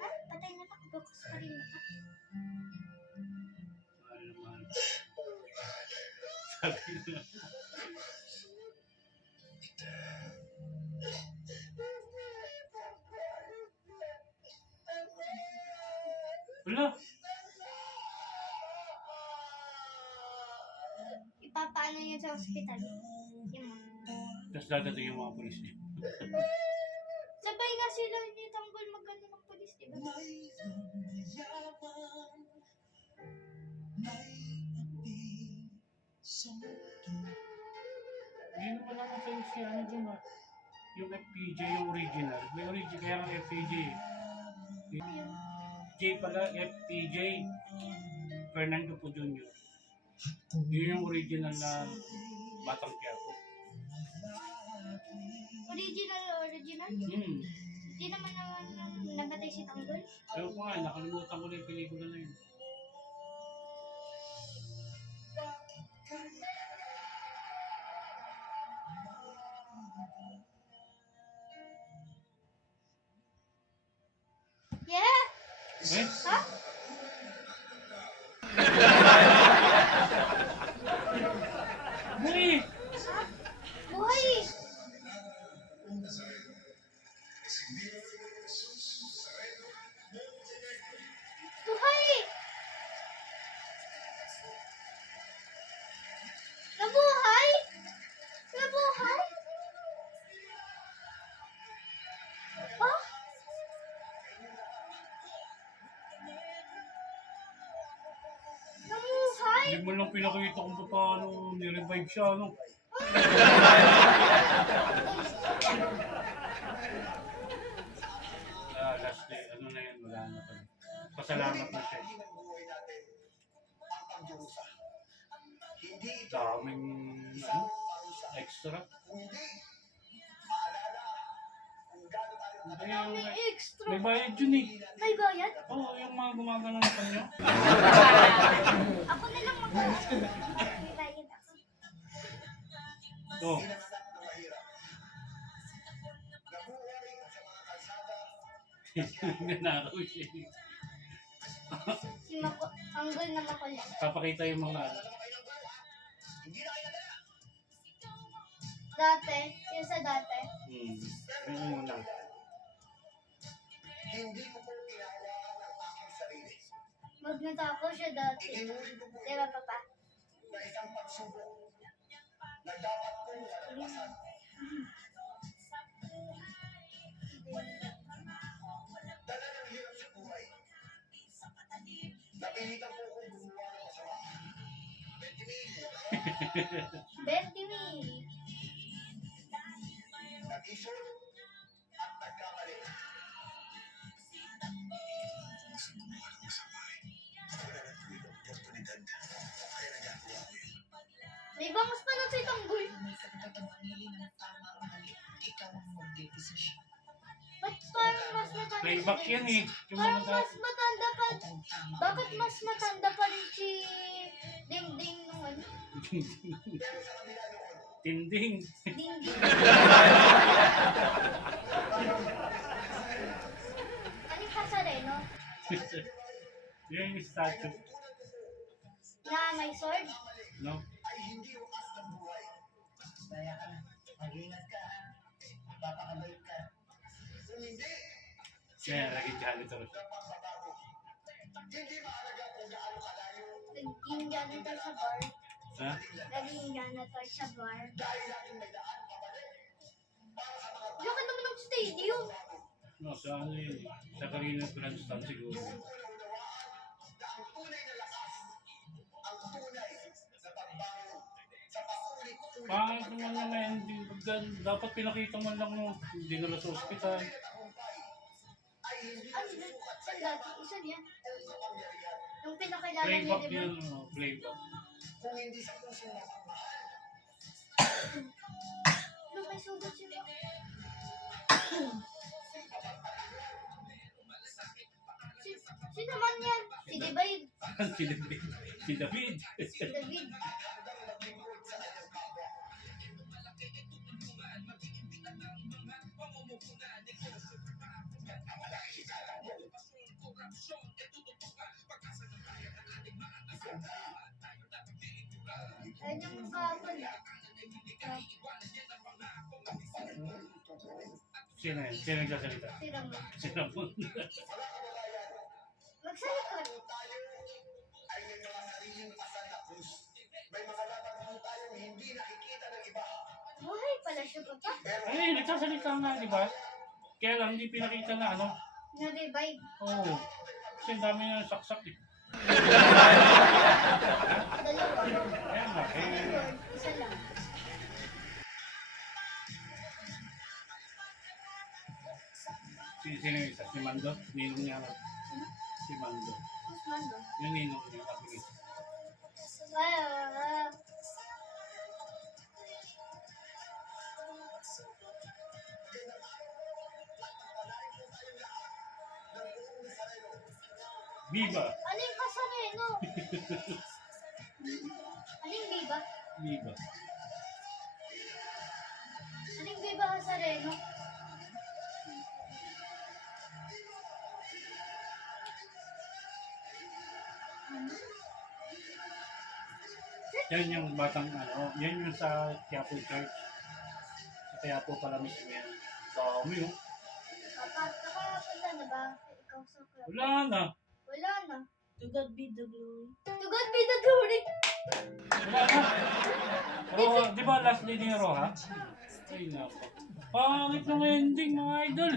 Ay, patay na nakabox pa rin na. Ano naman. Sabi na. Wala. Ipapaano yun sa ospital? Yung Tapos dadating yung mga polis niya. sabay nga sila ni Tanggol magkano ng polis, diba? Hindi naman naman sa'yo si ano dyan ah. Yung FPJ, yung original. May original, kaya nga FPJ. Ayun. J pala, FPJ. Fernando po Jr. Yun yung original na Batang Quiapo. Original? Hindi naman namatay si Tanggol? Pero ko nga, nakalimutan ko na yung pelikula na yun. Yeah! Eh? Ha? Buhay! Buhay! Buhay! Nabuhay? Nabuhay? Ha? Nabuhay? Hindi mo lang pinakita kung paano nirevive siya, ano? Last day, ano na yun, wala na pa. Pasalamat na siya. Daming, ano, extra. Hindi, May extra. may bayad yun eh. May bayad? Oo, yung mga gumagano ng panyo. Ako na lang may bayad ako. Oo. Nanakaw siya. Si Anggol na makulit. Papakita yung mga ano. Dati, yung sa dati. Yung una. Magnatako siya dati. Diba, Papa? Bentimil. May bangas pa nun si Tanggol. Ba't parang mas matanda? Playback yan eh. Yung Parang mga mas matanda pa. Bakit mas matanda pa rin si Dingding nung ano? tinding. Dingding. Ano yung Kasareno? Yan yung statue. Na may sword? No? Kaya lagi janitor siya. Naging janitor sa bar. Ha? Naging janitor sa bar. Laki naman ng stadium. No, sa ano yun eh. Sa Carino Grandstand siguro. Pangit naman yung ending. Dapat pinakita man lang mo. Hindi nila sa ospital. Ano ba? Saan dati? Isa yan. Yung pinakilala niya, Playback di ba? yun. Playback. Ano, may sugat siya ba? Sino man yan? Si David. Si David. Si David. Si David. Ayun yung kapal. Sino yan? Sino nagsasalita? Sira mo. Sino po? Magsalita. Buhay pala siya pa pa. Ay, nagsasalita nga, di ba? Kaya lang, hindi pinakita na ano. Na-revive. Oo. Kasi ang dami na saksak eh. Dalawa. Kaya nga, Ayun, isa lang. sino yung isa? Si Mando? Ninong niya lang. Si Mando. Mas mando. Yung ninong niya, kapigit. Viva! Aling kasareno? Aling biba? Viva. Aling biba kasareno? Ano? Yan yung batang ano, yan yung sa Quiapo Church. Sa Quiapo pala mismo yan. Dami yun. Nakapunta na ba? Ikaw sa club? Wala na. Wala na. To God be the glory. To God be the glory. Wala na. Roha, di ba last day ni Roha? Ay nako. Pangit ng ending mga idol.